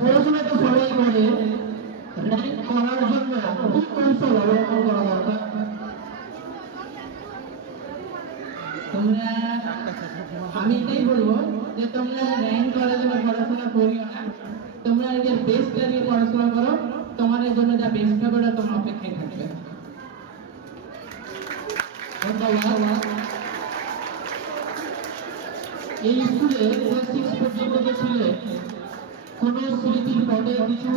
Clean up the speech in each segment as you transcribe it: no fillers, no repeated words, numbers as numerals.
পড়াশোনা তো সবাই করে, র্যাঙ্ক করার জন্য খুব কৌশল অবলম্বন করা দরকার। তোমরা, আমি এটাই বলবো যে তোমরা র্যাঙ্ক করার জন্য পড়াশোনা করিও না, তোমরা নিজের বেস্টটা নিয়ে পড়াশোনা করো, তোমাদের জন্য যা বেস্ট হবে ওটা তোমার অপেক্ষায় থাকবে। এই স্কুলে ক্লাস 6 পর্যন্ত যে ছিল কোনো স্মৃতির পদে কিছু,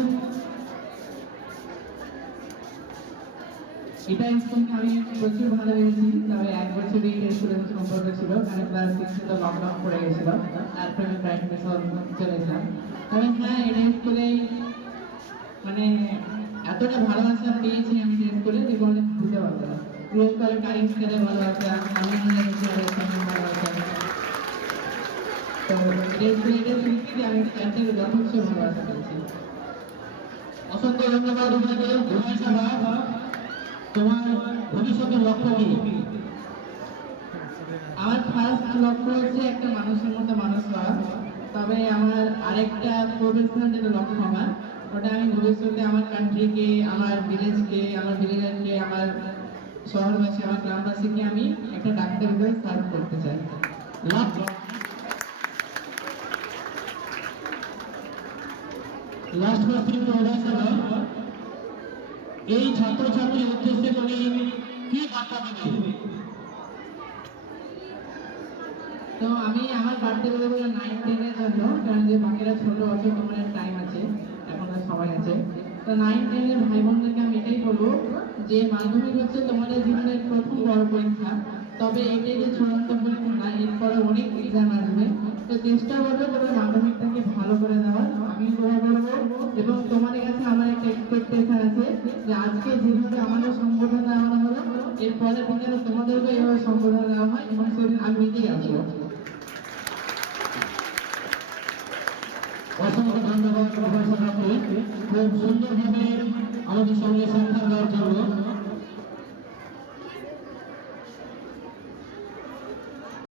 এটা স্কুলকে আমি প্রচুর ভালো লেগেছি। তবে এক বছরই স্কুলের সম্পর্ক ছিল, কারণ ক্লাস 6 তো লকডাউন পড়ে গেছিল, তারপরে আমি প্রাইভেটে চলেছিলাম। তবে হ্যাঁ, এটা স্কুলে মানে এতটা ভালোবাসা পেয়েছি আমি যে স্কুলে, যে কোনো বুঝতে পারবো না। বিশেষ করে কারিম স্যারের ভালোবাসা, আমি ভালোবাসা। তো এটা স্মৃতিতে আমি স্যারদের যথেষ্ট ভালোবাসা পেয়েছি। অসংখ্য ধন্যবাদ তোমাকে। তোমার ভবিষ্যতের লক্ষ্য কি? আমার ফার্স্ট লক্ষ্য হচ্ছে একটা মানুষের মতো মানুষ হওয়া। তবে আমার আরেকটা প্রফেশনাল যেটা লক্ষ্য আমার, ওটা আমি ভবিষ্যতে আমার কান্ট্রিকে, আমার ভিলেজকে, আমার ভিলেজারকে, আমার শহরবাসী, আমার গ্রামবাসীকে আমি একটা ডাক্তার হিসেবে সার্ভ করতে চাই। লাস্ট কোশ্চেন এই ছাত্রছাত্রীর উদ্দেশ্যে তুমি কি বার্তা দেবে? তো আমি আমার বার্তা দেবো 9, 10 এর জন্য, কারণ যে বাকিরা ছোট আছে, তোমার টাইম আছে, এখন সময় আছে। তো 9, 10 এর ভাই বোনদেরকে আমি এটাই বলবো যে মাধ্যমিক হচ্ছে তোমাদের জীবনের প্রথম বড় পরীক্ষা। তবে এটাই যে চূড়ান্ত পরীক্ষা না, এরপরে অনেক এক্সাম আসবে। তো চেষ্টা করবে তোমার মাধ্যমিকটাকে ভালো করে দেওয়ার, আমি দোয়া করবো। এবং তোমাদের কাছে আমার একটা এক্সপেকটেশন আছে যে আজকে যেভাবে আমাদের সম্বোধন দেওয়া হলো, এরপরে তোমাদেরকে এইভাবে সম্বোধন দেওয়া হয়, এবং সেদিন আমি নিজেই আসবো। অসংখ্য ধন্যবাদ প্রফেসর, খুব সুন্দরভাবে আমাদের সঙ্গে